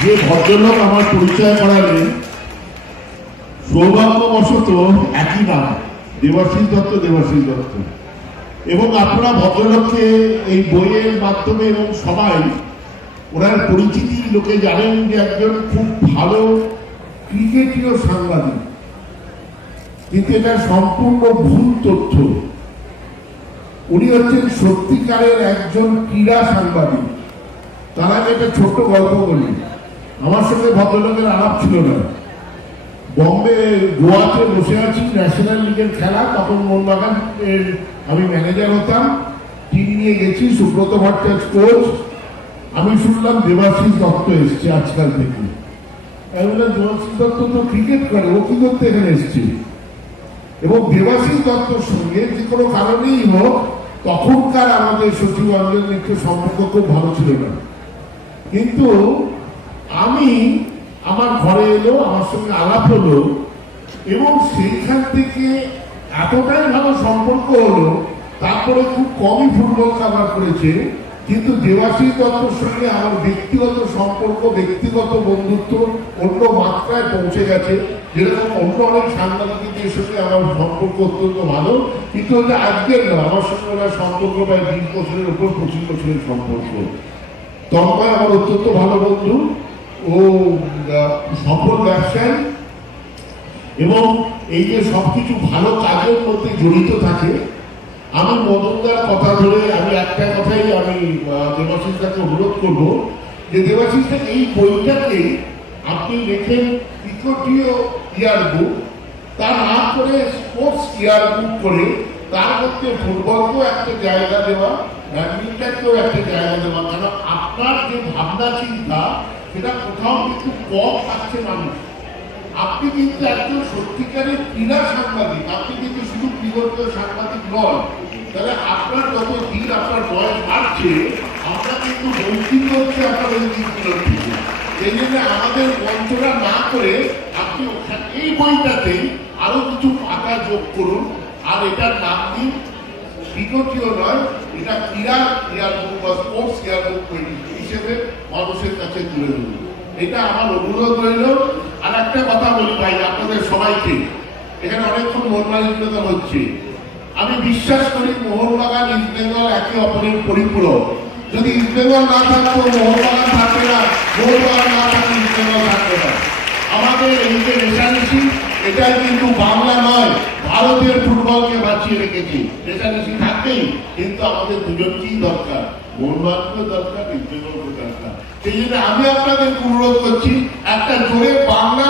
যে ভদ্রলোক আমার পরিচয় করালেন, সৌভাগ্যবশত একই নাম, দেবাশিস দত্ত। এবং আপনারা ভদ্রলোককে এই বইয়ের মাধ্যমে এবং সবাই ওনার পরিচিতি লোকে জানেন যে একজন খুব ভালো ক্রিকেটীয় সাংবাদিক, কিন্তু এটা সম্পূর্ণ ভুল তথ্য। উনি হচ্ছেন সত্যিকারের একজন ক্রীড়া সাংবাদিক। তার আগে একটা ছোট্ট গল্প বলি। আমার সঙ্গে ভদ্রলোকের আলাপ ছিল না। বম্বে গোয়াতে বসে আছি, ন্যাশনাল লিগের খেলা, তখন মোহনবাগান আমি ম্যানেজার হতাম। টিম নিয়ে গেছি, সুব্রত ভট্টাচার্য কোচ। আমি শুনলাম দেবাশিস দত্ত এসছে আজকাল থেকে। আমি বললাম দেবাশিস দত্ত তো ক্রিকেট করে, ও কি করতে এখানে এসছে? এবং দেবাশিস দত্তর সঙ্গে যে কোনো কারণেই হোক, তখনকার আমাদের সচিব অঞ্জন মিত্রের সম্পর্ক খুব ভালো ছিল না। কিন্তু আমার ঘরে এলো, আমার সঙ্গে আলাপ হলো, এবং সেইখান থেকে এতটাই ভালো সম্পর্ক হলো। তারপরে খুব কমই ফুটবল কাভার করেছে, কিন্তু দেবাশিস দত্তর সঙ্গে আমার ব্যক্তিগত সম্পর্ক, ব্যক্তিগত বন্ধুত্ব অন্য মাত্রায় পৌঁছে গেছে। যেরকম অন্য অনেক সাংবাদিকদের সঙ্গে আমার সম্পর্ক অত্যন্ত ভালো, কিন্তু ওটা আজকের না, আমার সঙ্গে ওনার সম্পর্ক প্রায় 20 বছরের উপর, 25 বছরের সম্পর্ক। তন্ময় আমার অত্যন্ত ভালো বন্ধু, ও সফল ব্যবসায়ী, এবং এই যে সবকিছু ভালো কাজের মধ্যে জড়িত থাকে। আমি মদনদার কথা ধরে আমি একটা কথাই আমি দেবাশিসদাকে অনুরোধ করবো, যে দেবাশিসদা এই বইটাকে আপনি লেখেন ক্রিকেটীয় ইয়ারবুক, তা না করে স্পোর্টস ইয়ারবুক করে তার মধ্যে ফুটবলকেও একটা জায়গা দেওয়া, ব্যাডমিন্টনকেও একটা জায়গা দেওয়া। কারণ আপনার যে ভাবনা চিন্তা, সেটা কোথাও কিন্তু কম থাকছে মানুষ। আপনি কিন্তু একজন সত্যিকারের ক্রীড়া সাংবাদিক, আপনি কিন্তু শুধু ক্রিকেটীয় সাংবাদিক নন। তাহলে আপনার যত দিন আপনার বয়স বাড়ছে, আমরা কিন্তু বঞ্চিত হচ্ছে আপনার ওই দিনগুলোর থেকে। এই জন্য আমাদের বঞ্চনা না করে আপনি এই বইটাতে আরো কিছু পাতা যোগ করুন, আর এটার নাম দিন ক্রিকেটীয় নয়, এটা ক্রীড়া ইয়ারবুক বা স্পোর্টস ইয়ারবুক হিসেবে মানুষের কাছে তুলে ধরুন। এটা আমার অনুরোধ রইল। আর একটা কথা বলি ভাই আপনাদের সবাইকে, এখানে অনেকক্ষণ মোহনবাগান হচ্ছে। আমি বিশ্বাস করি মোহনবাগান, ইস্ট বেঙ্গল একে অপরের পরিপূরক। যদি ইস্ট বেঙ্গল না থাকতো মোহনবাগান থাকবে না, মোহনবাগান না থাকলে ইস্ট বেঙ্গল থাকবে না। আমাদের এই যে রেশারেশি, এটাই কিন্তু বাংলা নয়, ভারতের ফুটবলকে বাঁচিয়ে রেখেছে। রেশারেশি থাকবেই, কিন্তু আমাদের দুজনকেই দরকার, মোহনবাগানকেও দরকার, ইস্ট বেঙ্গলকেও দরকার। সেই জন্য আমি আপনাদের অনুরোধ করছি, একটা জোরে বাংলা